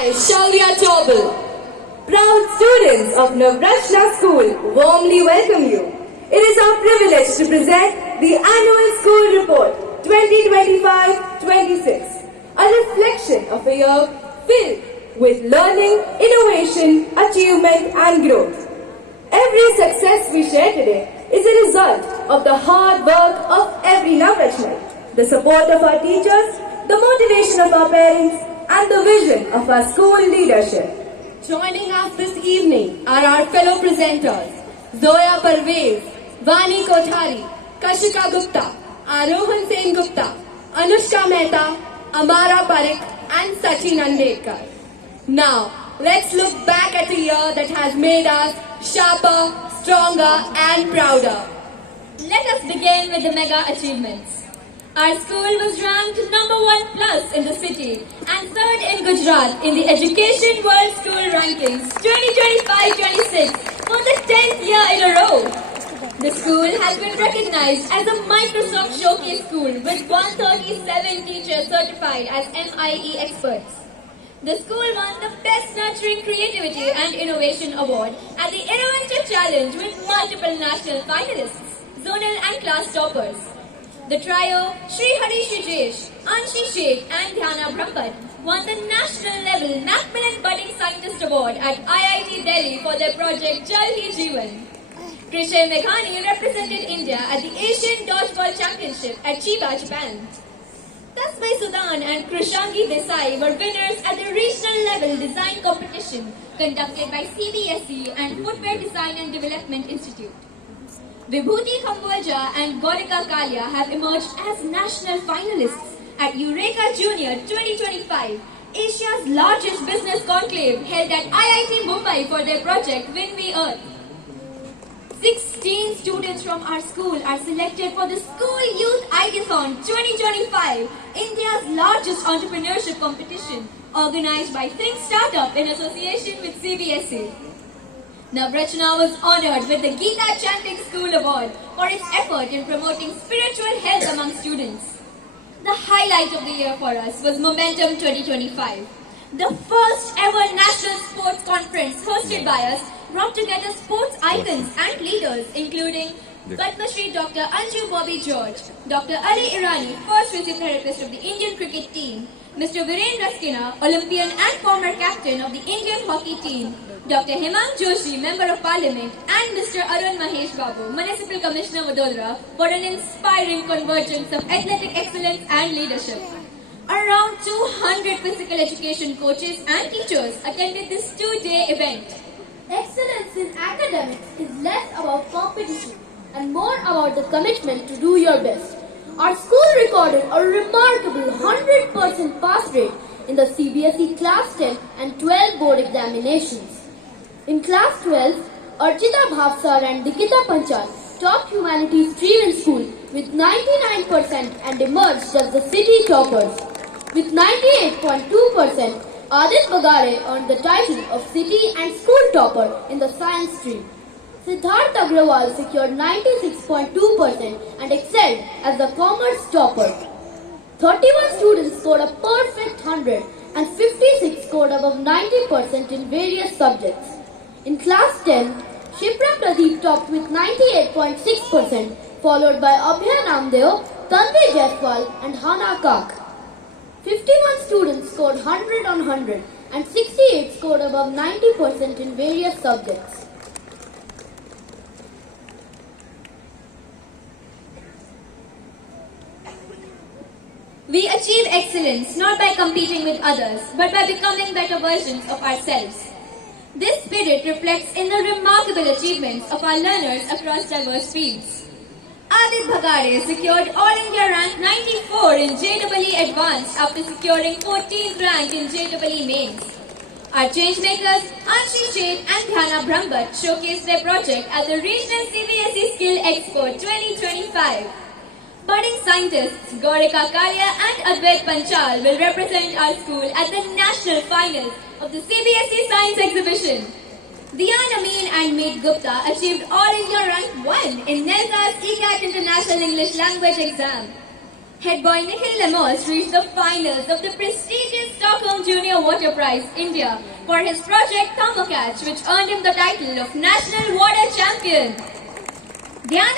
I, Shaurya Chaubal, proud students of Navrachna School, warmly welcome you. It is our privilege to present the Annual School Report 2025-26, a reflection of a year filled with learning, innovation, achievement and growth. Every success we share today is a result of the hard work of every Navrachna, the support of our teachers, the motivation of our parents, and the vision of our school leadership. Joining us this evening are our fellow presenters, Zoya Parvez, Vani Kothari, Kashika Gupta, Arohan Sen Gupta, Anushka Mehta, Amara Parikh, and Sachin Andekar. Now, let's look back at a year that has made us sharper, stronger, and prouder. Let us begin with the mega achievements. Our school was ranked #1 plus in the city and third in Gujarat in the Education World School Rankings 2025-26 for the 10th year in a row. The school has been recognized as a Microsoft Showcase School with 137 teachers certified as MIE experts. The school won the Best Nurturing Creativity and Innovation Award at the Innovative Challenge with multiple national finalists, zonal and class toppers. The trio, Shri Harish Rajesh, Anshi Sheikh and Dhyana Brahmat won the national level Macmillan Budding Scientist Award at IIT Delhi for their project Jal Hi Jeevan. Krishay Meghani represented India at the Asian Dodgeball Championship at Chiba, Japan. Tasmai Sudan and Krishangi Desai were winners at the regional level design competition conducted by CBSE and Footwear Design and Development Institute. Vibhuti Kambojha and Gorika Kalia have emerged as national finalists at Eureka Junior 2025, Asia's largest business conclave held at IIT Mumbai for their project Win We Earth. 16 students from our school are selected for the School Youth Ideathon 2025, India's largest entrepreneurship competition, organized by Think Startup in association with CBSE. Navrachna was honored with the Geeta Chanting School Award for its effort in promoting spiritual health among students. The highlight of the year for us was Momentum 2025. The first ever national sports conference hosted by us brought together sports icons and leaders including Padma Shri Dr. Anju Bobby George, Dr. Ali Irani, first physiotherapist of the Indian cricket team, Mr. Virendra Skinner, Olympian and former captain of the Indian hockey team, Dr. Hemang Joshi, Member of Parliament, and Mr. Arun Mahesh Babu, Municipal Commissioner Vadodara, for an inspiring convergence of athletic excellence and leadership. Around 200 physical education coaches and teachers attended this two-day event. Excellence in academics is less about competition and more about the commitment to do your best. Our school recorded a remarkable 100% pass rate in the CBSE Class 10 and 12 board examinations. In Class 12, Archita Bhavsar and Dikita Panchal topped Humanities stream in school with 99% and emerged as the city toppers. With 98.2%, Adit Bagare earned the title of city and school topper in the science stream. Siddharth Agrawal secured 96.2% and excelled as the commerce topper. 31 students scored a perfect 100 and 56 scored above 90% in various subjects. In Class 10, Shipra Pradeep topped with 98.6%, followed by Abhay Namdeo, Tanvi Jaiswal and Hana Kak. 51 students scored 100 on 100 and 68 scored above 90% in various subjects. We achieve excellence not by competing with others, but by becoming better versions of ourselves. This spirit reflects in the remarkable achievements of our learners across diverse fields. Adit Bhagare secured All India rank 94 in JEE Advanced after securing 14th rank in JEE Mains. Our changemakers, Anshi Sheikh and Dhyana Brahmat showcased their project at the Regional CBSE Skill Expo 2025. Budding scientists Gorika Kalia and Advait Panchal will represent our school at the national finals of the CBSE Science Exhibition. Diyan Amin and Meet Gupta achieved All India rank 1 in NELSA's ECAT International English Language Exam. Head boy Nikhil Lemos reached the finals of the prestigious Stockholm Junior Water Prize, India, for his project Thermocatch, which earned him the title of National Water Champion. Diana